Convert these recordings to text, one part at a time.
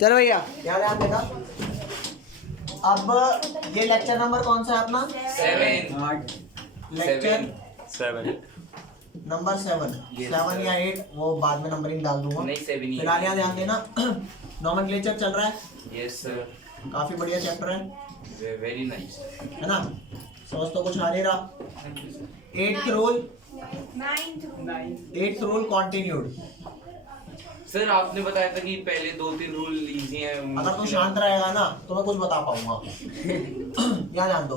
चलो भैया यहाँ ध्यान देना। अब ये लेक्चर नंबर कौन सा है अपना? 7। लेक्चर 7 नंबर 7 या 8 वो बाद में नंबरिंग डाल दूंगा। नहीं 7 ही फिलहाल यहाँ ध्यान देना। नॉमेनक्लेचर चल रहा है। यस सर, काफी बढ़िया चैप्टर है, वेरी नाइस है ना? समझ तो कुछ आ नहीं रहा। 8th rule, 8th rule continued. Sir आपने बताया था कि पहले 2-3 रूल इजी हैं। अगर तू शांत रहेगा ना तो मैं कुछ बता पाऊंगा। यहाँ ध्यान दो।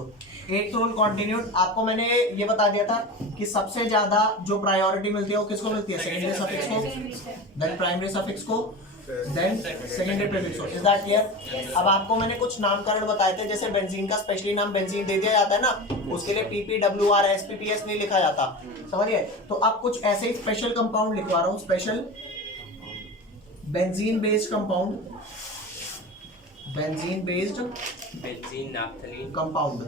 8th रूल कंटिन्यूड, आपको मैंने ये बता दिया था कि सबसे ज्यादा जो प्रायोरिटी मिलती है वो किसको मिलती है? सेकेंडरी सफिक्स को, देन प्राइमरी सफिक्स को, देन सेकेंडरी प्रीफिक्स को। Is that clear? अब आपको मैंने कुछ नामकरण बताए थे, जैसे बेंजीन का स्पेशली नाम बेंजीन दे दिया जाता है ना, उसके लिए PPWR SPPS नहीं लिखा जाता, समझिए? तो अब कुछ ऐसे ही स्पेशल कंपाउंड लिखवा रहा हूँ, special benzene based compound, benzene based benzene naphthalene compound,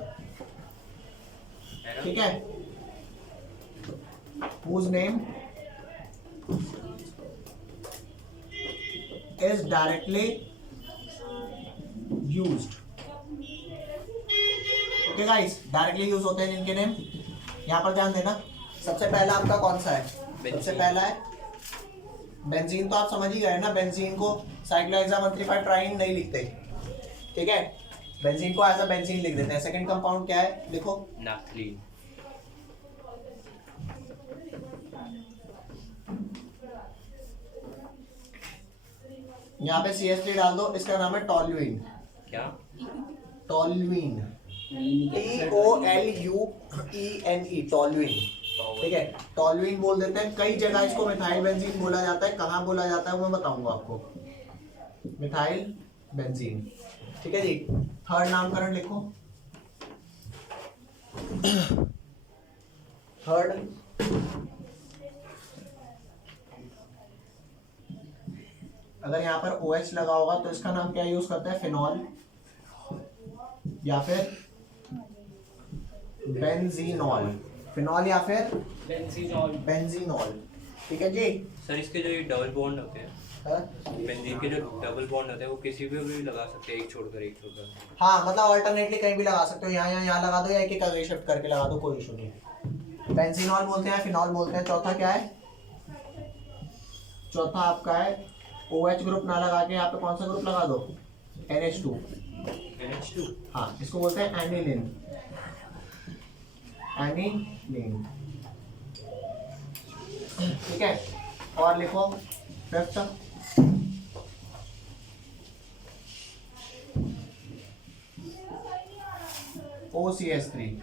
ठीक है? whose name is directly used. Okay guys, directly use होते हैं जिनके नेम। यहाँ पर ध्यान देना। सबसे पहला आपका कौन सा है? सबसे पहला है बेंजीन। तो आप समझ ही गए ना, बेंजीन को साइक्लोहेक्सामेथ्रिफाइड ट्राइन नहीं लिखते, ठीक है? बेंजीन को एज अ बेंजीन लिख देते हैं। सेकंड कंपाउंड क्या है? लिखो, नैप्थलीन। यहाँ पे CH3 डाल दो। इसका नाम है टॉल्यूइन। क्या? टॉल्यूइन, TOLUENE, टॉल्यूइन, ठीक है? टॉल्यूइन बोल देते हैं। कई जगह इसको मिथाइल बेंजीन बोला जाता है। कहाँ बोला जाता है वो मैं बताऊंगा आपको। मिथाइल बेंजीन, ठीक है जी। थर्ड नामकरण लिखो। थर्ड अगर यहाँ पर OH लगा होगा तो इसका नाम क्या यूज करते हैं? फिनॉल या फिर बेंजीनॉल। फिनॉल या फिर बेंजीनॉल, ठीक है जी। सर इसके जो ये डबल बॉन्ड होते हैं, हाँ? बेंजीन के जो डबल बॉन्ड होते हैं वो किसी भी लगा सकते हैं, एक छोड़कर एक छोड़कर। हाँ, मतलब ऑल्टरनेटली कहीं भी लगा सकते हो। यहाँ लगा दो या एक आगे शिफ्ट करके लगा दो, कोई इशू नहीं। बेंजीनॉल बोलते हैं, फिनॉल बोलते हैं। चौथा क्या है? चौथा आपका है OH ग्रुप ना लगा के यहाँ पे कौन सा ग्रुप लगा दो? NH2। NH2, हाँ, इसको बोलते हैं एनिलीन। एनिलीन, ठीक है? और लिखो फिफ्थ, OCH3।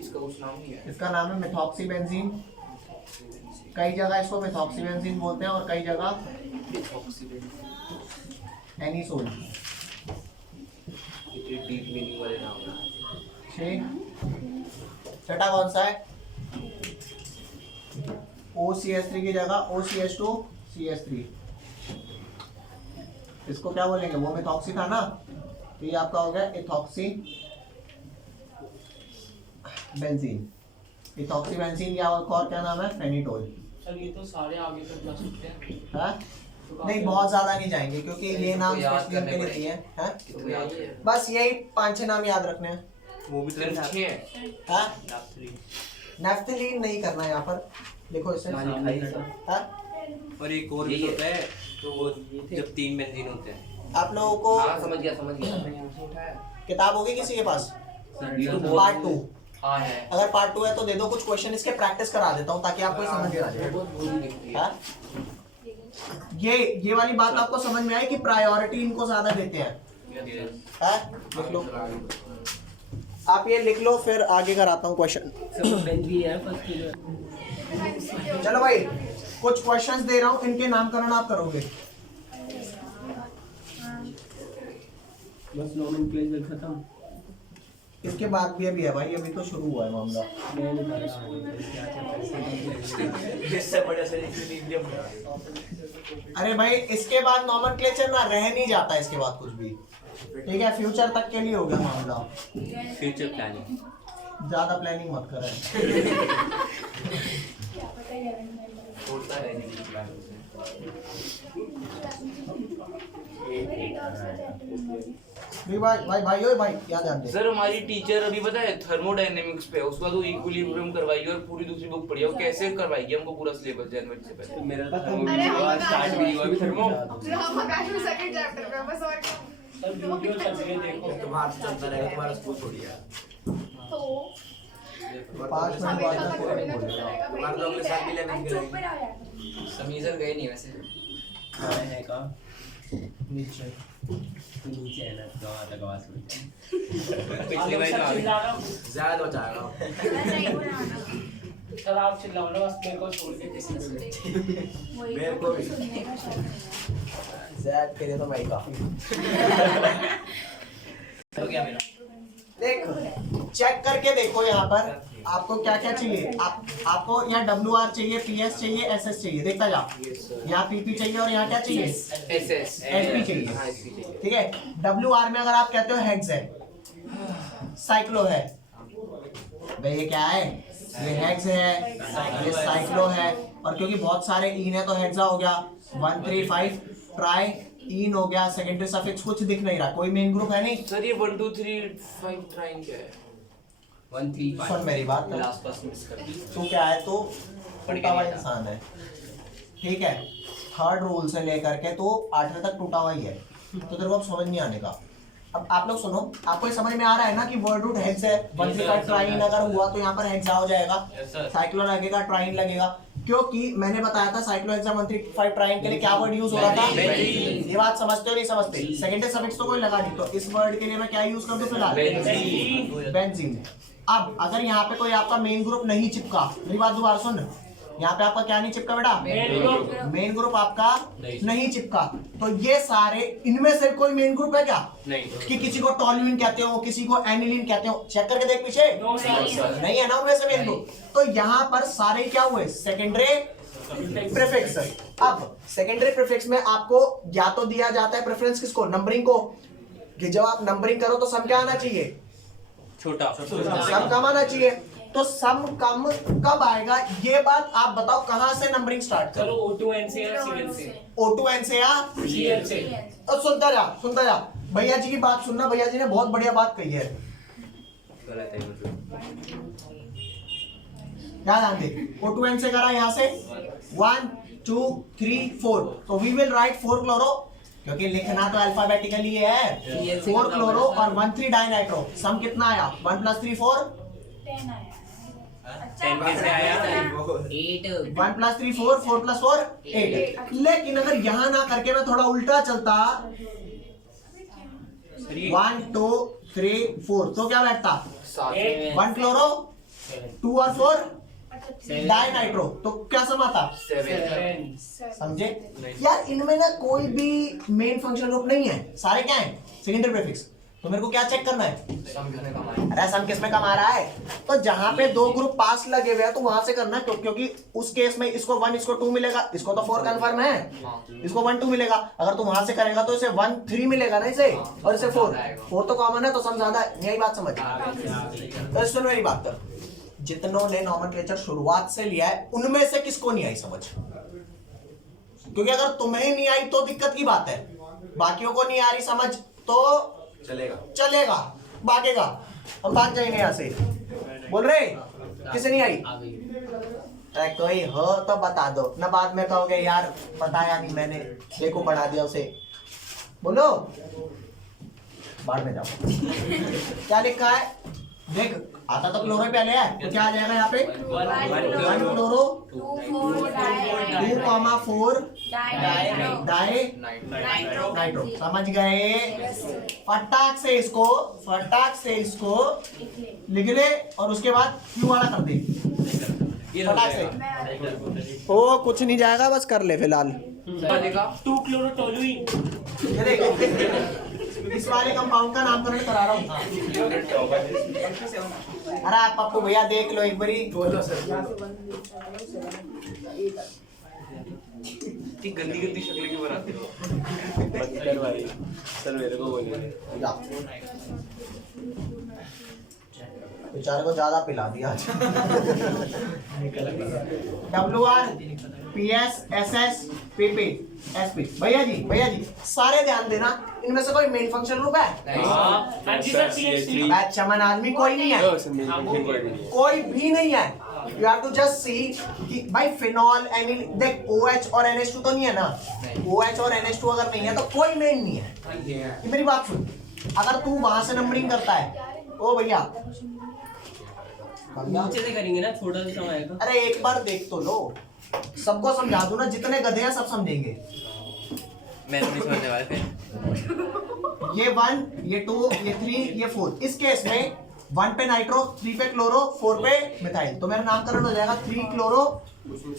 इसका कुछ नाम नहीं है। इसका नाम है मिथॉक्सी बेंजीन। कई जगह इसको मिथॉक्सी बेंजीन बोलते हैं और कई जगह एनिसोल। डीप मीनिंग वाले नाम है। छठा कौन सा है? OCH3 की जगह OCH2 CH3। इसको क्या बोलेंगे? वो मिथॉक्सी था ना, तो ये आपका हो गया इथॉक्सी बेंजीन। इथॉक्सी बेंजीन या और क्या नाम है? फेनिटोल। सर ये तो सारे आगे तक जा सकते हैं। हाँ? नहीं, बहुत ज्यादा नहीं जाएंगे क्योंकि ये नाम स्पेशली उनके लिए दिए हैं। हाँ? कितने याद है? बस यही 5-6 नाम याद रखने हैं। वो भी तो अच्छे हैं। हाँ? नैप्थलीन। नैफ्थलीन नहीं करना है यहाँ पर, लिखो इसे। हाँ? और एक और भी होता है तो वो जब 3 बेंजीन होते हैं। आप लोगों को हाँ समझ गया। किताब होगी किसी के पास? पार्ट 2। हाँ है। अगर पार्ट 2 है तो दे दो, कुछ क्वेश्चन इसके प्रैक्टिस करा देता हूँ ताकि आपको समझ में आ जाए। हाँ? ये वाली बात आपको समझ में आई कि प्रायोरिटी इनको ज्यादा देते हैं। हाँ? लिख लो, आप ये लिख लो, फिर आगे कराता हूँ क्वेश्चन। चलो भाई, कुछ क्वेश्चंस दे रहा हूँ, इनके नामकरण आप करोगे। बस नॉमेनक्लेचर खत्म। इसके बाद भी अभी है भाई, अभी तो शुरू हुआ है मामला। अरे भाई, इसके बाद नॉमेनक्लेचर ना रह नहीं जाता, इसके बाद कुछ भी, ठीक है? फ्यूचर तक के लिए हो गया मामला। फ्यूचर प्लानिंग, ज्यादा प्लानिंग मत करें। होता है भाई भाई भाई ओए भाई क्या ध्यान दे। सर हमारी टीचर अभी पता है थर्मोडायनेमिक्स पे है, उसका तो इक्विलिब्रियम करवाएगी और पूरी दूसरी बुक पढ़ी है, वो कैसे करवाएगी हमको पूरा सिलेबस जनवरी से पहले। मेरा तो अरे हम स्टार्ट भी हुआ अभी थर्मो। हम आकाश में सेकंड चैप्टर में बस और क्या। सर वीडियो चल रही है देखो। तुम्हारा चलता रहेगा, तुम्हारा स्कूल छोड़िए। तो 5 मिनट बाद में पूरा नहीं बोलेगा। तुम्हारा तो अगले साल भी लेने के चुप रहो यार। समीर सर गए नहीं वैसे। है का नीचे नीचे है ना गवा तक आवाज सुन। पिछली बार तो आ गए। ज्यादा बचाएगा। मैं नहीं बनाना। सर आप चिल्लाओ ना बस मेरे को छोड़ के किसी ने। वही मेरे तो को भी। सुनने का शौक है। ज़ैद के लिए तो भाई काफी। हो गया मेरा। देखो चेक करके देखो यहाँ पर आपको क्या क्या चाहिए। आपको यहाँ WR चाहिए, PS चाहिए, SS चाहिए। देखता जा, यहाँ PP चाहिए और यहाँ क्या चाहिए, एसएस SP चाहिए। हाँ एसपी चाहिए। ठीक है। WR में अगर आप कहते हो हेक्स है, साइक्लो है, भाई ये क्या है, ये हेक्स है, ये साइक्लो है, और क्योंकि बहुत सारे इन है तो हेक्सा हो गया। 1 3 5 ट्राई इन हो गया। सेकेंडरी सफिक्स कुछ दिख नहीं रहा, कोई मेन ग्रुप है नहीं। सर ये 1 2 3 5 ट्राइन क्या है? 1 3 5 सुन मेरी बात, लास्ट पास मिस कर दी। तू क्या है, तो पढ़ के टूटा हुआ नहीं था। इंसान है। ठीक है, थर्ड रूल से लेकर के तो 8वें तक टूटा हुआ ही है, तो तेरे को अब समझ नहीं आने का। अब आप लोग सुनो, आपको ये समझ में आ रहा है ना कि वर्ड रूट हेक्स है। 1 3 5 ट्राइन अगर हुआ तो यहाँ पर हेक्सा हो जाएगा, साइक्लो लगेगा, ट्राइन लगेगा, क्योंकि मैंने बताया था साइक्लो हेक्सा 1 3 5 ट्राइन के लिए क्या वर्ड यूज हो रहा था। ये बात समझते हो नहीं समझते? सेकेंडरी सफिक्स तो कोई लगा नहीं, तो इस वर्ड के लिए मैं क्या यूज कर दूं फिलहाल, बेंजीन। अब अगर यहाँ पे कोई आपका मेन ग्रुप नहीं चिपका, मेरी बात दोबारा सुन, यहाँ पे आपका क्या नहीं चिपका बेटा, मेन ग्रुप आपका नहीं चिपका, तो ये सारे इनमें से कोई मेन ग्रुप है क्या, नहीं। कि किसी को टॉल्यूइन कहते हो, किसी को एनिलीन कहते हो, चेक करके देख पीछे, नहीं है ना उनमें से मेन ग्रुप। तो यहाँ पर सारे क्या हुए, सेकेंडरी प्रीफिक्स। अब सेकेंडरी प्रीफिक्स में आपको या तो दिया जाता है प्रेफरेंस किसको, नंबरिंग को, कि जब आप नंबरिंग करो तो सम क्या आना चाहिए, छोटा। सम कम आना चाहिए। तो सम कम कब आएगा, ये बात आप बताओ, कहां से नंबरिंग स्टार्ट चलो करो, O2N से या CN से। O2N से या CN से। और सुनता जा भैया जी की बात सुनना, भैया जी ने बहुत बढ़िया बात कही है, गलत है मतलब। क्या ध्यान दे। O2N से करा यहाँ से 1 2 3 4, तो वी विल राइट 4 क्लोरो, क्योंकि लिखना तो अल्फाबेटिकली है। 4 क्लोरो और 1 3 डाइनाइट्रो। सम कितना आया, 1 + 3 4, 10 आया। 10 कैसे आया? 8 1 + 3 4, 4 + 4 8। लेकिन अगर यहाँ ना करके मैं थोड़ा उल्टा चलता, 1 2 3 4, तो क्या बैठता, 1 क्लोरो 2 और 4 डाइनाइट्रो, तो क्या समाता, 7 समझे यार। इनमें ना कोई भी मेन फंक्शन ग्रुप नहीं है, सारे क्या है, सेकेंडरी प्रीफिक्स। तो मेरे को क्या चेक करना है, अरे सम किस में कम आ रहा है, तो जहां पे 2 ग्रुप पास लगे हुए हैं तो वहां से करना है, क्योंकि उस केस में इसको 1 इसको 2 मिलेगा, इसको तो 4 कंफर्म है, इसको 1 2 मिलेगा। अगर तुम वहां से करेगा तो इसे 1 3 मिलेगा ना इसे, और इसे 4 तो कॉमन है, तो सम ज्यादा है। यही बात समझ। तो सुनो मेरी बात कर, जितनों ने नॉमेनक्लेचर शुरुआत से लिया है उनमें से किसको नहीं आई समझ, क्योंकि अगर तुम्हें नहीं आई तो दिक्कत की बात है, बाकियों को नहीं आ रही समझ तो चलेगा, भागेगा, हम भाग जाएंगे यहाँ से। बोल रहे किसे नहीं आई, अरे कोई हो तो बता दो ना, बाद में कहोगे यार बताया नहीं मैंने, देखो बढ़ा दिया उसे, बोलो बाद में जाओ। क्या लिखा है देख, आता तो क्लोरो पहले है, तो क्या आ जाएगा यहाँ पे, 1 क्लोरो 2 4 नाइट्रो। समझ गए, फटाक से इसको लिख ले, और उसके बाद क्यू वाला कर दे फटाक से। ओ कुछ नहीं जाएगा, बस कर ले फिलहाल। 2 क्लोरोटोलुइन। ये देख, इस वाले कंपाउंड का नामकरण करा रहा हूँ। अरे आप पप्पू भैया देख लो एक बारी, गंदी शक्ल क्यों बनाते हो? सर मेरे को बोलिए। बेचारे को ज्यादा पिला दिया आज। WR PS SS PP SP। भैया जी सारे ध्यान देना, इनमें से कोई मेन फंक्शन ग्रुप है? हाँ जी सर CH3 बैच चमन आदमी कोई नहीं है, कोई भी नहीं है। You have to just see कि भाई फिनॉल एनिल देख OH और NH2 तो नहीं है ना, OH और NH2 अगर नहीं है तो कोई मेन नहीं है। ये मेरी बात सुन, अगर तू वहां से नंबरिंग करता है, ओ भैया नीचे से करेंगे ना, छोटा सा समय आएगा। अरे एक बार देख तो लो, सबको समझा दो ना, जितने गधे हैं सब समझेंगे। मैं तो नहीं समझने वाला फिर। ये 1, ये 2, ये 3, ये 4। इस केस में 1 पे नाइट्रो, 3 पे क्लोरो, 4 पे मिथाइल, तो मेरा नामकरण हो जाएगा 3 क्लोरो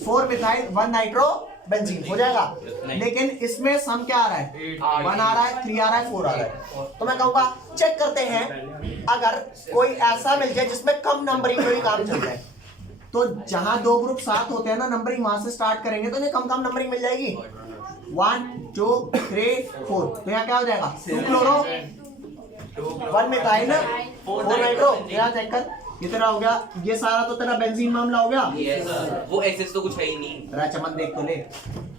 4 मिथाइल 1 नाइट्रो बेंजीन हो जाएगा। लेकिन इसमें सम क्या आ रहा है? 1 आ रहा है, 3 आ रहा है, 4 आ रहा है। तो मैं कहूँगा चेक करते हैं, अगर कोई ऐसा मिल जाए जिसमें कम नंबरिंग में भी काम चल रहा है, तो जहां दो ग्रुप साथ होते हैं ना, नंबरिंग वहां से स्टार्ट करेंगे तो इन्हें कम नंबरिंग मिल जाएगी। 1 2 3 4, तो यहाँ क्या हो जाएगा? 2 क्लोरो 1 मिथाइल 4 नाइट्रो। यहाँ चेक कर, ये तेरा हो गया, ये सारा तो तेरा बेंजीन मामला हो गया। यस सर, वो SS तो कुछ है ही नहीं। तेरा चमन देख तो ले,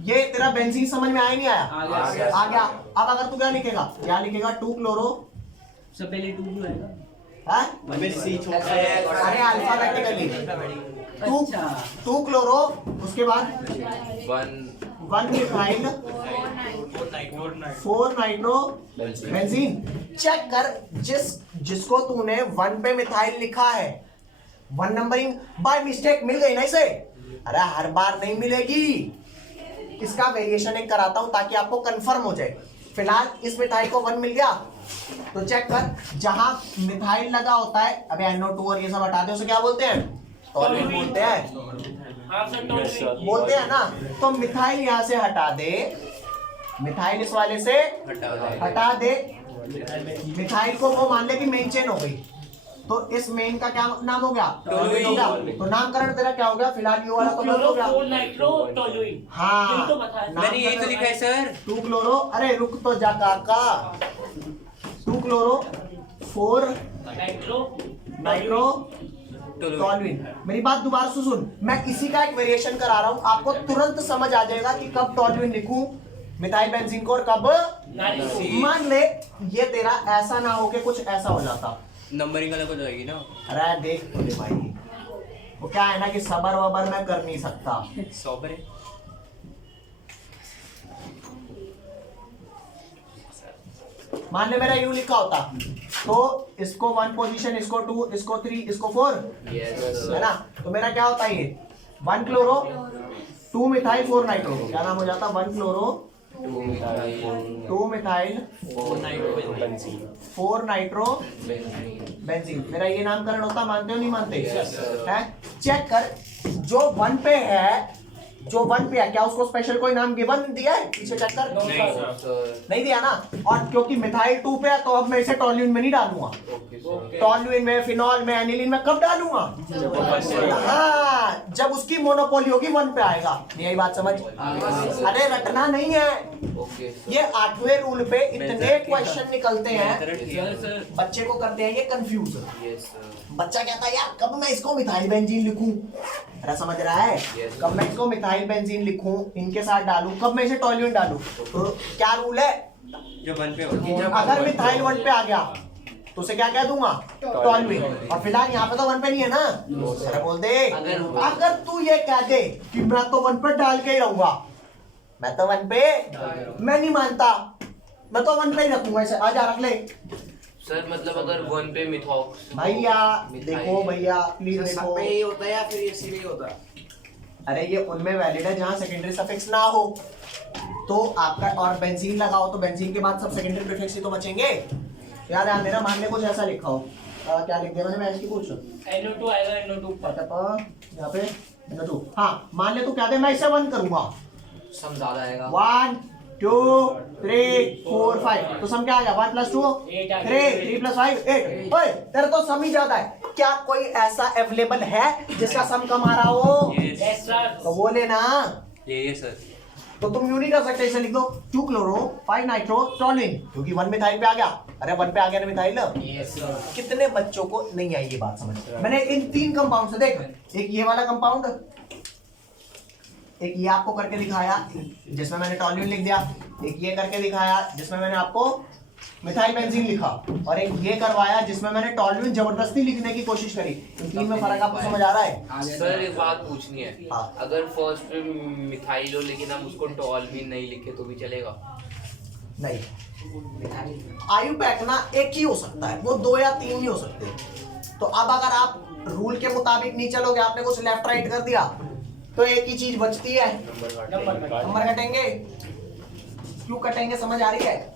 ये तेरा बेंजीन समझ में आया नहीं आया? आ गया। अब अगर तू क्या लिखेगा? क्या लिखेगा? 2 क्लोरो सब पहले 2 क्यों आएगा? अरे अल्फाबेटिकली 2 क्लोरो, उसके बाद 1 मिथाइल 4 नाइट्रो बेंजीन। चेक कर, जिसको तूने 1 पे मिथाइल लिखा है, 1 नंबरिंग बाय मिस्टेक मिल गई ना इसे? अरे हर बार नहीं मिलेगी, इसका वेरिएशन एक कराता हूं ताकि आपको कंफर्म हो जाए। फिलहाल इस मिथाइल को 1 मिल गया, तो चेक कर, जहां मिथाइल लगा होता है, अबे NO2 और ये सब हटा दे, उसे क्या बोलते हैं? टॉल्यूइन बोलते हैं। हाँ सर टॉल्यूइन बोलते हैं ना। तो मिथाइल यहाँ से हटा दे, मिथाइल इस वाले से हटा दे, मिथाइल को वो मान ले कि मेन चेन हो गई, तो इस मेन का क्या नाम हो गया? टॉल्यूइन हो गया। तो नामकरण तेरा क्या हो गया? फिलहाल ये वाला तो बंद हो गया। 4 नाइट्रो टॉल्यूइन। हाँ, यही तो बता रहा मैंने यही तो लिखा है सर। 2 क्लोरो, अरे रुक तो जा काका, 2 क्लोरो 4 नाइट्रो टॉल्यूइन। मेरी बात दोबारा से सुन, मैं इसी का एक वेरिएशन करा रहा हूं, आपको तुरंत समझ आ जाएगा कि कब टॉल्यूइन लिखूं मिथाइल बेंजीन को और कब। मान ले ये तेरा ऐसा ना हो के कुछ ऐसा हो जाता, नंबरिंग अलग हो जाएगी ना। अरे देख तो ले भाई, वो क्या है ना कि सबर वबर मैं कर नहीं सकता। सॉबर मान ले मेरा यू लिखा होता, तो इसको 1 पोजीशन, इसको 2, इसको 3, इसको 4, है ना? तो मेरा क्या होता है? ये 1 क्लोरो 2 मिथाइल 4 नाइट्रो, क्या नाम हो जाता? 1 क्लोरो 2 मिथाइल 4 नाइट्रो बेंजीन। मेरा ये नामकरण होता, मानते हो नहीं मानते? है? चेक कर, जो 1 पे है, जो 1 पे है, क्या उसको स्पेशल कोई नाम गिवन दिया है? पीछे चेक कर, नहीं दिया ना। और क्योंकि मिथाइल 2 पे है, तो अब मैं इसे टॉल्यूइन में नहीं डालूंगा। टॉल्यूइन में, फिनॉल में, एनिलीन में कब डालूंगा? हाँ, जब उसकी मोनोपोली होगी 1 पे आएगा। यही बात समझ? अरे रटना नहीं है, ये 8वें रूल पे इतने क्वेश्चन निकलते हैं, बच्चे को करते हैं ये कंफ्यूज। बच्चा कहता है यार कब मैं इसको मिथाइल बेंजीन लिखूं, अरे समझ रहा है? कब मैं इसको मिथाइल बेंजीन लिखूं, इनके साथ डालूं, कब मैं इसे टॉल्यूइन डालूं? तो क्या रूल है? जो 1 पे होगी, अगर मिथाइल 1 पे आ गया तो उसे क्या कह दूंगा? टॉल्यूइन। और फिलहाल यहाँ पे तो 1 पे नहीं है ना, अरे बोल दे, अगर तू ये कह दे कि मैं तो 1 पे डाल के ही रहूंगा, मैं तो 1 पे, मैं नहीं मानता, मैं तो 1 पे ही रखूंगा इसे। आजा रख ले सर, मतलब अगर 1 पे मिथॉक्स भैया, देखो भैया प्लीज सब देखो, पे ही होता है या फिर इसी में ही होता है? अरे ये उनमें वैलिड है जहां सेकेंडरी सफिक्स ना हो, तो आपका, और बेंजीन लगाओ तो बेंजीन के बाद सब सेकेंडरी प्रीफिक्स ही तो बचेंगे। याद ध्यान देना, मान ले कुछ ऐसा लिखा हो, क्या लिख दिया मैंने? मैं इसकी पूछ NO2 आएगा, NO2 यहाँ पे NO2। हाँ, मान ले तू क्या दे, मैं इसे 1 करूंगा, सम ज्यादा आएगा। 1 2 3 4 5, तो सम क्या आ गया? 1 + 2 3, 3 + 5 8। ओए तेरा तो सम ही ज्यादा है, क्या कोई ऐसा अवेलेबल है जिसका सम कम आ रहा हो? Yes sir. तो बोले ना। ये सर, तो तुम यूं नहीं कर सकते, इसे लिख दो 2 क्लोरो 5 नाइट्रो टॉलिन, क्योंकि 1 मिथाइल पे आ गया। अरे 1 पे आ गया ना मिथाइल। कितने बच्चों को नहीं आई ये बात समझ? मैंने इन 3 कंपाउंड से देख, एक ये वाला कंपाउंड, एक ये आपको करके दिखाया जिसमें मैंने टॉल्यून लिख दिया, एक ये करके दिखाया जिसमें मैंने आपको मिथाइल बेंजीन लिखा, और एक ये करवाया जिसमें मैंने टॉल्यून जबरदस्ती लिखने की कोशिश करी। इन 3 में फर्क आपको समझ आ रहा है? सर एक बात पूछनी है, हाँ। अगर फर्स्ट पे मिथाइल हो लेकिन हम उसको टॉल्यून नहीं लिखे तो भी चलेगा? नहीं, आयुपैक ना एक ही हो सकता है, वो 2 या 3 नहीं हो सकते। तो अब अगर आप रूल के मुताबिक नहीं चलोगे, आपने कुछ लेफ्ट राइट कर दिया, तो एक ही चीज बचती है, नंबर कटेंगे। क्यों कटेंगे समझ आ रही है?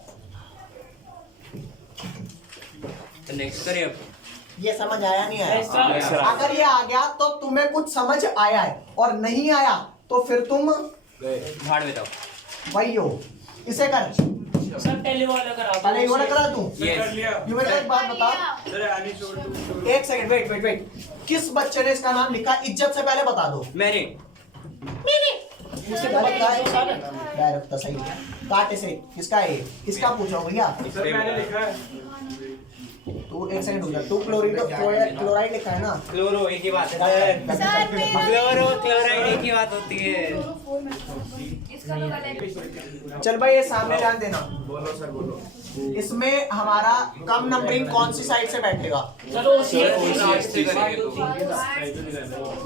तो नेक्स्ट करें अब। ये समझ आया नहीं आया? अगर ये आ गया तो तुम्हें कुछ समझ आया है, और नहीं आया तो फिर तुम भाड़ में जाओ। वही हो। इसे कर, सर पहले वाला करा दो। पहले ये वाला करा दूं। Yes. यू मेरे को एक बात बता, एक सेकंड वेट वेट वेट, किस बच्चे ने इसका नाम लिखा? इज्जत से पहले बता दो। मैंने मुझसे बता है डायरेक्ट तो सही है। काट इसे, किसका है ये? किसका पूछो भैया? सर मैंने लिखा है। तू एक सेकंड हो जा। 2 क्लोराइड लिखा है ना? क्लोरो एक ही बात है। सर क्लोरो क्लोराइड एक ही बात होती है। इसका तो गलत। चल भाई ये सामने ध्यान देना, बोलो सर बोलो। इसमें हमारा कम नंबरिंग कौन सी साइड से बैठेगा? चलो उसी लास्ट से करेंगे तो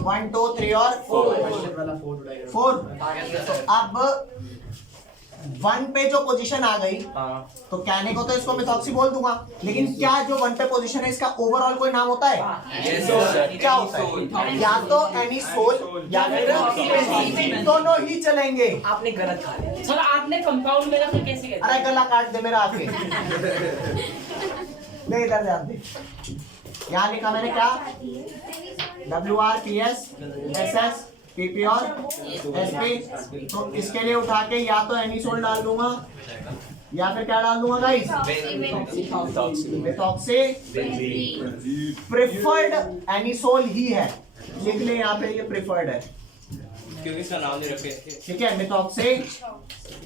1 2 3 और 4। तो अब 1 पे जो पोजीशन आ गई, तो कहने को तो इसको मिथॉक्सी बोल दूंगा, लेकिन क्या जो 1 पे पोजीशन है इसका ओवरऑल कोई नाम होता है? Yes, sir. क्या होता है? या तो एनिसोल या फिर दोनों ही चलेंगे। आपने गलत खा लिया। सर आपने कंपाउंड मेरा फिर कैसे कहते? अरे गला काट दे मेरा आके। ले इधर ध्यान दे, यहाँ लिखा मैंने क्या? WRPS SS PP और SP। तो इसके लिए उठा के या तो एनिसोल डाल दूंगा या फिर क्या डाल दूंगा गाइस? मेथॉक्सी। प्रेफर्ड एनिसोल ही है, लिख ले यहाँ पे, ये प्रेफर्ड है, क्योंकि इसका नाम नहीं रखे। ठीक है। मेथॉक्सी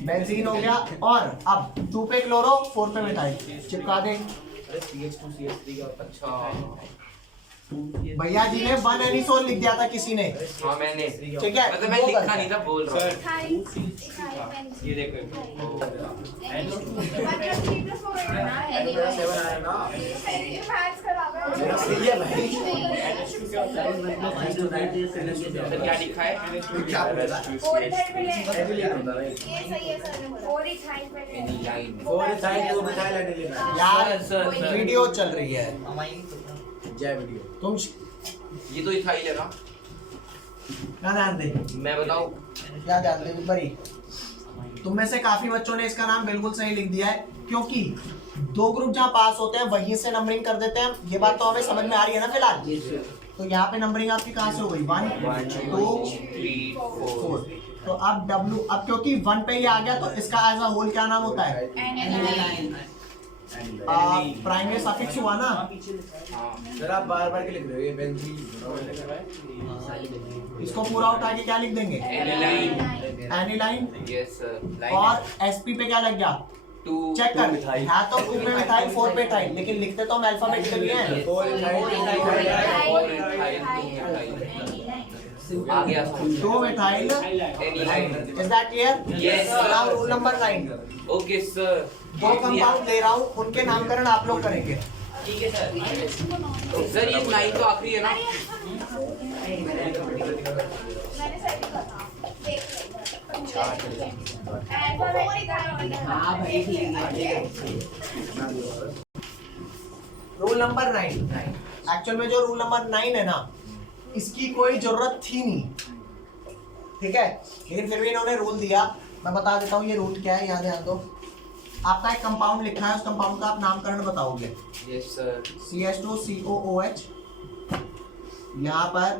बेंजीन हो गया, और अब 2 पे क्लोरो 4 पे मिथाइल चिपका दे। CH2CH3 का अच्छा भैया जी ने 1 एनिसोल लिख दिया था किसी ने, हाँ मैंने, ठीक है? मतलब मैं वो लिखा करता नहीं था, बोल रहा हूँ। ये देखो सर क्या लिखा है? यार सर, वीडियो चल रही है, जय वीडियो। तुम ये तो इथाइल है ना? क्या ध्यान दे, मैं बताऊँ? क्या ध्यान दे बरी? तुम में से काफी बच्चों ने इसका नाम बिल्कुल सही लिख दिया है, क्योंकि 2 ग्रुप जहाँ पास होते हैं वहीं से नंबरिंग कर देते हैं। ये बात तो हमें समझ में आ रही है ना फिलहाल? तो यहाँ पे नंबरिंग आपकी कहाँ से हो गई? 1 2 3 4 4। तो अब W, अब क्योंकि 1 पे ही आ गया तो इसका एज अ होल क्या नाम होता है? प्राइमरी सफिक्स हुआ ना? सर आप बार-बार के लिख रहे हो, ये बेंजीन। इसको पूरा उठा के क्या लिख देंगे? एनिलाइन। Yes sir. और SP पे क्या लग गया? 2 चेक कर, है तो 2 पे मिथाइल 4 पे इथाइल, लेकिन लिखते तो हम अल्फाबेटिकली हैं। आ गया 2 methyl aniline. Is that clear? Yes, sir. Now rule number 9, okay sir. 2 compound ले रहा हूँ, उनके नामकरण आप लोग करेंगे। ठीक है सर। सर ये 9 तो आखिरी है ना? रूल नंबर 9, एक्चुअल में जो रूल नंबर 9 है ना, इसकी कोई जरूरत थी नहीं, ठीक है? लेकिन फिर भी इन्होंने रूल दिया। मैं बता देता हूँ ये रूल क्या है, यहाँ ध्यान दो। आपका एक कंपाउंड लिखा है, उस कंपाउंड का आप नामकरण बताओगे। Yes sir. CH2COOH, यहाँ पर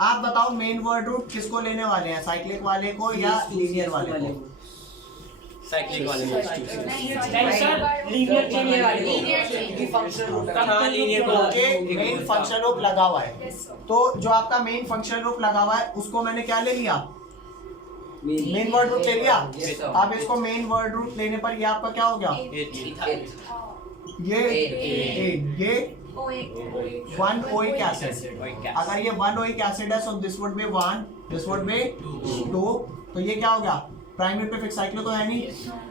आप बताओ मेन वर्ड रूट किसको लेने वाले हैं, साइक्लिक वाले को या लीनियर वाले को? साइक्लिक वाले नहीं सर लीनियर चेन वाले फंक्शन रूल हाँ लीनियर को ओके, मेन फंक्शन रूप लगा हुआ है, तो जो आपका मेन फंक्शन रूप लगा हुआ है उसको मैंने क्या ले लिया? मेन वर्ड रूट ले लिया। Yes, sir. अब इसको मेन वर्ड रूट लेने पर ये आपका क्या हो गया? ये वन ओइक एसिड। अगर ये वन ओइक एसिड है, so this would be 1, this would be 2, तो ये क्या हो गया? प्राइमरी प्रीफिक्स साइक्लो तो है नहीं,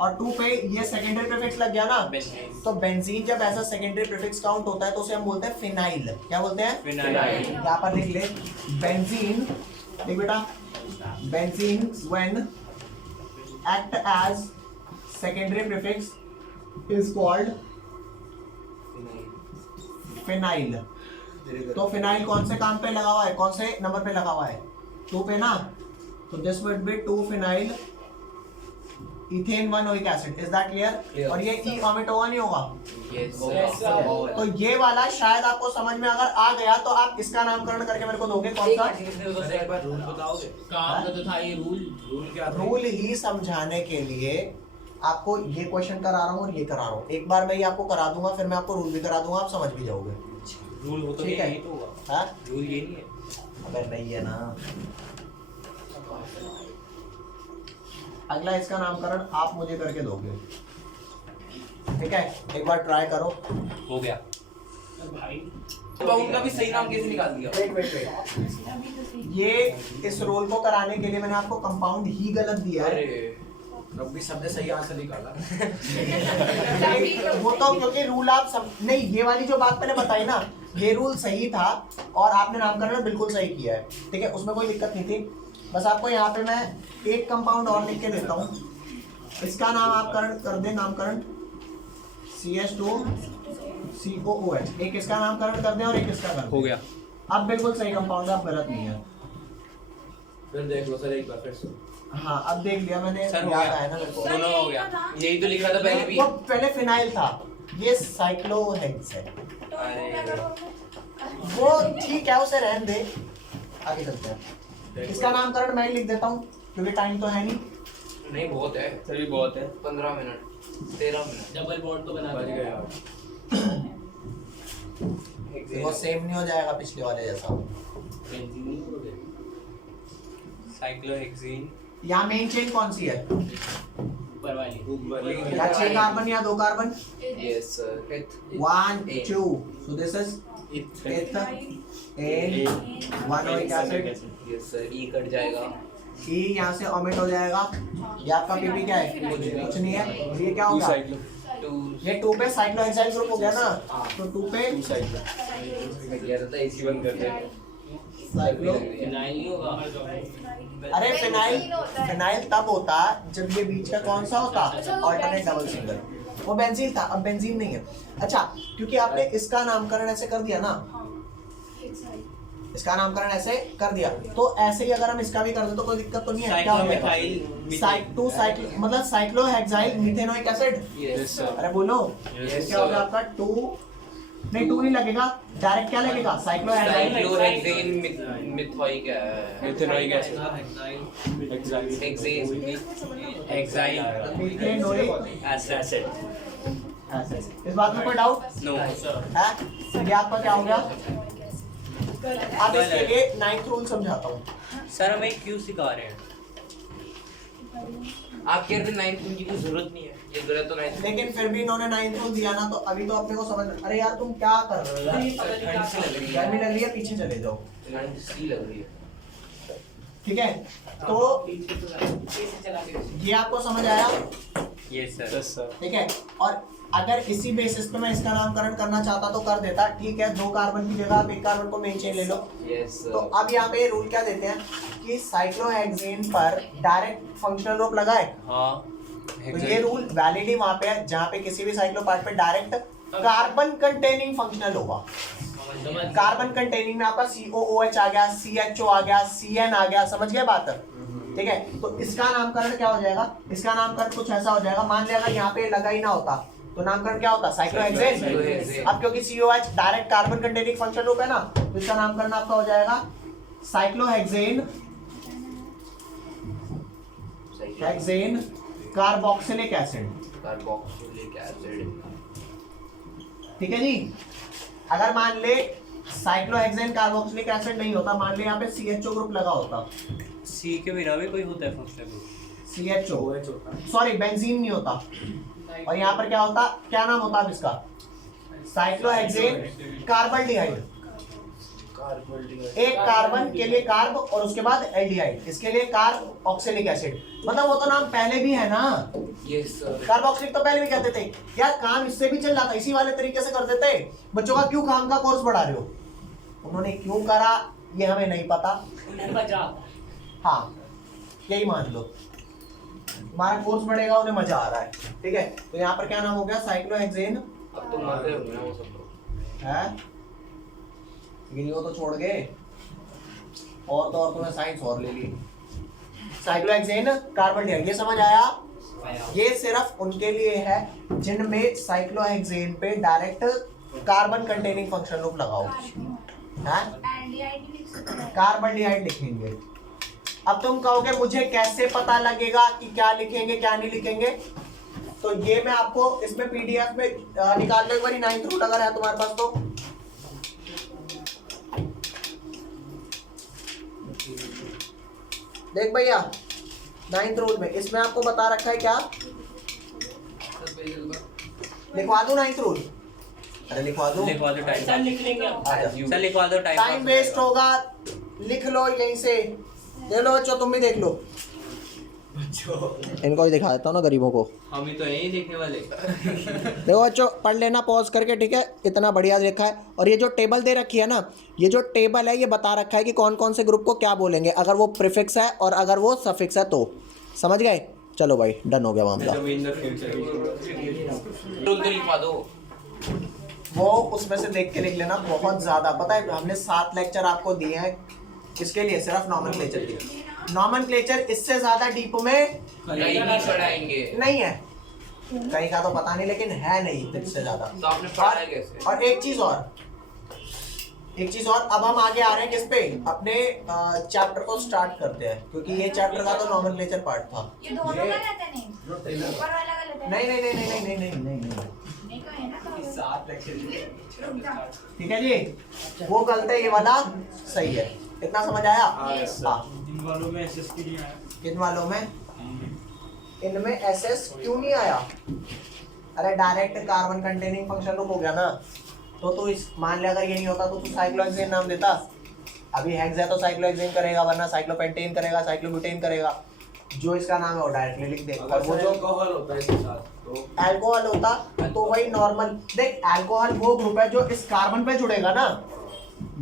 और 2 पे ये सेकेंडरी प्रीफिक्स लग गया ना, तो बेंजीन जब ऐसा सेकेंडरी प्रीफिक्स काउंट होता है तो उसे हम बोलते हैं फिनाइल। क्या बोलते हैं? फिनाइल। यहाँ पर लिख ले बेंजीन, देख बेटा, benzene when act as secondary prefix is called phenyl. तो फिनाइल कौन से काम पे लगा हुआ है, कौन से नंबर पे लगा हुआ है? 2 पे ना, तो this would be 2 phenyl ethane 1 oic acid. Is that clear? और ये ई ओमिट होगा नहीं होगा? तो ये वाला शायद आपको समझ में अगर आ गया तो आप इसका नामकरण करके मेरे को दोगे कौन सा? एक बार रूल बताओगे? काम का तो था ये रूल क्या था? रूल ही समझाने के लिए आपको ये क्वेश्चन करा रहा हूँ और ये करा रहा हूँ। एक बार मैं ये आपको करा दूंगा, फिर मैं आपको रूल भी करा दूंगा, आप समझ भी जाओगे। रूल हो तो ठीक है। यही तो होगा। हाँ? रूल ये नहीं है। अबे नहीं है ना। अगला इसका नामकरण आप मुझे करके दोगे, ठीक है? एक बार ट्राई करो। हो गया। भाई कंपाउंड का भी सही नाम कैसे निकाल दिया? वेट। ये इस रोल को कराने के लिए मैंने आपको कंपाउंड ही गलत दिया है। अरे अब भी सबने सही आंसर निकाला। वो तो क्योंकि रूल आप नहीं, ये वाली जो बात मैंने बताई ना, ये रूल सही था और आपने नामकरण बिल्कुल सही किया है, ठीक है? उसमें कोई दिक्कत नहीं थी। बस आपको यहाँ पे मैं एक कंपाउंड और लिख के देता हूँ, इसका नाम आप कर दे नामकरण CH2COOH। एक इसका नामकरण कर दें और एक इसका कर दें। हो गया। अब बिल्कुल सही कंपाउंड है, अब गलत नहीं है। फिर देख लो सर एक बार फिर से। हाँ, अब देख लिया मैंने, सर, हो याद गया। आया ना मेरे को। दोनों हो गया। यही तो लिखा था पहले भी। वो पहले फिनाइल था, ये साइक्लोहेक्स है। वो ठीक है, उसे रहने दे, आगे चलते हैं। इसका नामकरण मैं ही लिख देता हूँ क्योंकि टाइम तो है नहीं। नहीं बहुत है, सभी बहुत है। 15 मिनट 13 मिनट। डबल बॉन्ड तो बना बच दो। गया। वो सेम नहीं हो जाएगा पिछले वाले जैसा। साइक्लोहेक्सीन। यहाँ मेन चेन कौन सी है? ऊपर वाली या 6 कार्बन या 2 carbon? Yes sir. 1 2, so this is eighth and 1 oic acid. Yes sir. E cut जाएगा। ई यहाँ से ओमिट हो जाएगा। ये आपका पीपी क्या है? कुछ नहीं है। और ये क्या होगा? 2 ये 2 पे साइक्लोहेक्साइल ग्रुप हो गया ना, तो 2 पे गया था एसी बंद कर दे। साइक्लो। फिनाइल नहीं होगा। अरे फिनाइल तब होता जब ये बीच का कौन सा होता? Alternate double single. वो बेंजीन था, अब बेंजीन नहीं है। अच्छा, क्योंकि आपने इसका नामकरण ऐसे कर दिया ना, इसका नामकरण ऐसे कर दिया, तो ऐसे ही अगर हम इसका भी कर दे तो कोई दिक्कत तो नहीं है। क्या हो जाएगा? मतलब cyclohexyl methanoic acid. Yes sir. अरे बोलो, क्या होगा आपका? 2 नहीं, 2 नहीं लगेगा, डायरेक्ट क्या लगेगा? साइक्लोहेक्साइल। साइक्लोहेक्सेन मिथाइल क्या है? Methanoic acid. Hexyl methanoic acid. Acid. इस बात में कोई डाउट नो। है? ये आपका क्या हो गया? अब इसके लिए 9th रूल समझाता हूँ। सर हमें क्यों सिखा रहे हैं? आप कह रहे थे 9th की कोई जरूरत नहीं है, ये गलत तो 9th। लेकिन फिर भी इन्होंने 9th रूल दिया ना, तो अभी तो अपने को समझ। अरे यार तुम क्या कर रहे हो यार? ठंड सी लग रही है। गर्मी लग रही है, पीछे चले जाओ, ठंड सी लग रही है। ठीक है? तो ये आपको समझ आया, यस सर। ठीक है? और अगर इसी बेसिस पे मैं इसका नामकरण करना चाहता तो कर देता, ठीक है? 2 कार्बन की जगह आप 1 कार्बन को मेन चेन ले लो। यस तो अब यहाँ पे रूल क्या देते हैं कि साइक्लोहेक्सेन पर डायरेक्ट फंक्शनल ग्रुप लगाए, हाँ। तो ये रूल वैलिड ही वहाँ पे है जहाँ पे किसी भी साइक्लो पार्ट पे डायरेक्ट कार्बन कंटेनिंग फंक्शनल होगा। कार्बन कंटेनिंग में आपका COOH आ गया, CHO आ गया, CN आ गया, समझ गए बात? ठीक है? तो इसका नामकरण क्या हो जाएगा? इसका नामकरण कुछ ऐसा हो जाएगा, मान लिया अगर यहाँ पे लगा ही ना होता तो नामकरण क्या होता? साइक्लोहेक्सेन। अब क्योंकि COH direct carbon containing functional group है ना, तो इसका नामकरण आपका हो जाएगा cyclohexane hexane carboxylic acid. Carboxylic acid. ठीक है जी? अगर मान ले साइक्लोहेक्सेन कार्बोक्सिलिक एसिड नहीं होता, मान ले यहाँ पे CHO ग्रुप लगा होता, सी के बिना भी कोई होता है फंक्शनल ग्रुप? CHO, OH होता है। सॉरी बेंजीन नहीं होता। और यहाँ पर क्या होता, क्या नाम होता है इसका? साइक्लोहेक्सेन कार्बल्डिहाइड। एक कार्बन के लिए कार्ब और उसके बाद एल्डिहाइड, इसके लिए कार्ब ऑक्सैलिक एसिड। मतलब वो तो नाम पहले भी है ना, यस सर। कार्बोक्सिलिक तो पहले भी कहते थे यार, काम इससे भी चल रहा था, इसी वाले तरीके से कर देते। बच्चों का क्यों काम का कोर्स बढ़ा रहे हो? उन्होंने क्यों करा ये हमें नहीं पता। उन्हें मजा आता है। हाँ यही मान लो, हमारा कोर्स बढ़ेगा, उन्हें मजा आ रहा है। ठीक है, तो यहाँ पर क्या नाम हो गया? साइक्लोहेक्सेन अब तो मजे होंगे ना वो सब लोग। है, लेकिन वो तो छोड़ गए, और तो और तुम्हें साइंस और ले ली। साइक्लोहेक्सेन कार्बल्डिहाइड, ये समझ आया? ये सिर्फ उनके लिए है जिनमें साइक्लोहेक्सेन पे direct carbon containing function group लगाओ। कार्बल्डिहाइड लिखेंगे। अब तुम कहोगे मुझे कैसे पता लगेगा कि क्या लिखेंगे क्या नहीं लिखेंगे? तो ये मैं आपको इसमें PDF में निकाल लो एक बारी, 9th रूल अगर है तुम्हारे पास तो। देख भैया 9th रूल में इसमें आपको बता रखा है क्या, लिखवा दूं 9th रूल? अरे लिखवा दूं? लिखवा दो सर टाइम। लिख लेंगे हम। सर लिखवा दो टाइम। टाइम वेस्ट होगा, लिख लो यहीं से। ले लो बच्चों, तुम भी देख लो। इनको भी दिखा देता हूँ ना गरीबों को। हम ही तो यही देखने वाले। देखो बच्चों, पढ़ लेना पॉज करके, ठीक है? इतना बढ़िया लिखा है। और ये जो टेबल दे रखी है ना, ये जो टेबल है ये बता रखा है कि कौन कौन से ग्रुप को क्या बोलेंगे, अगर वो प्रीफिक्स है और अगर वो सफिक्स है तो। समझ गए? चलो भाई, डन हो गया मामला। रूल तो लिखवा दो। वो उसमें से देख के लिख लेना, बहुत ज़्यादा। पता है हमने 7 लेक्चर आपको दिए हैं किसके लिए? सिर्फ नॉमेनक्लेचर के लिए। नॉमेनक्लेचर इससे ज़्यादा डीप में कहीं नहीं पढ़ाएंगे। नहीं है, कहीं का तो पता नहीं, लेकिन है नहीं इससे ज़्यादा। तो आपने पढ़ाया कैसे? और एक चीज़ और, अब हम आगे आ रहे हैं किस पे? अपने चैप्टर को स्टार्ट करते हैं, क्योंकि ये चैप्टर का तो नॉमेनक्लेचर पार्ट था। ये दोनों का रहता है नहीं, ऊपर वाला का रहता है। नहीं नहीं नहीं नहीं नहीं नहीं नहीं नहीं नहीं तो है ना, तो रुक जा। ठीक है जी, वो गलत है, ये वाला सही है। इतना समझ आया? हाँ। इन वालों में SS क्यों नहीं आया? किन वालों में? इनमें SS क्यों नहीं आया? अरे direct carbon containing function group हो गया ना, तो तू इस मान ले, अगर ये नहीं होता तो तू साइक्लोहेक्सेन नाम देता। अभी हेक्स है तो साइक्लोहेक्सेन करेगा, वरना साइक्लोपेंटेन करेगा, साइक्लोब्यूटेन करेगा। जो इसका नाम है वो डायरेक्टली लिख दे। और वो जो अल्कोहल होता है इसके साथ तो अल्कोहल होता तो वही नॉर्मल। देख, अल्कोहल वो ग्रुप है जो इस कार्बन पे जुड़ेगा ना।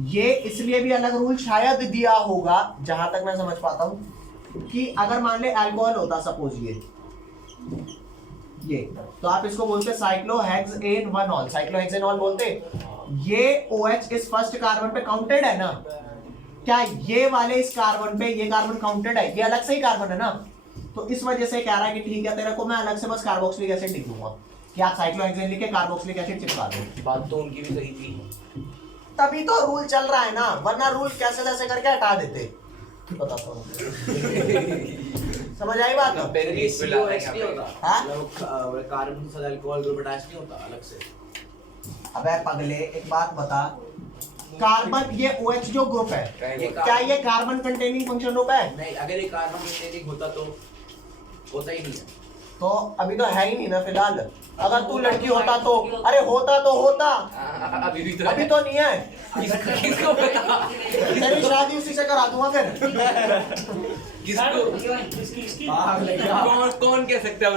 ये इसलिए भी अलग रूल शायद दिया होगा, जहां तक मैं समझ पाता हूं, कि अगर मान ले अल्कोहल होता, सपोज ये तो आप इसको बोलते साइक्लोहेक्सेन 1 साइक्लोहेक्सेन बोलते। ये OH इस फर्स्ट कार्बन पे काउंटेड है ना? क्या ये वाले इस कार्बन पे ये कार्बन काउंटेड है? ये अलग से ही कार्बन है ना, तो इस वजह से कह रहा है कि ठीक है, तेरे को मैं अलग से बस कार्बोक्सिलिक एसिड लिख दूंगा कि आप साइक्लोहेक्सेन लिख के कार्बोक्सिलिक एसिड चिपका दो। बात तो उनकी भी सही थी, तभी तो रूल चल रहा है ना, वरना रूल कैसे कैसे करके हटा देते। बताता हूँ। समझ आई बात? बेनिफिट पे ला देंगे नहीं होता। हाँ? मतलब कार्बन के साथ अल्कोहल ग्रुप अटैच नहीं होता अलग से। अबे पगले, एक बात बता, कार्बन ये OH जो ग्रुप है, क्या ये कार्बन कंटेनिंग फंक्शन ग्रुप है? नहीं, अगर ये कार्बन कंटेनिंग होता तो होता ही नहीं है। तो अभी तो है ही नहीं ना फिलहाल। अगर तू लड़की होता तो, अरे होता तो होता, अभी भी तो अभी तो नहीं है। किसको पता? तेरी शादी उसी से करा दूंगा फिर। किसको? इसकी भाग लेगा। कौन कह सकता है?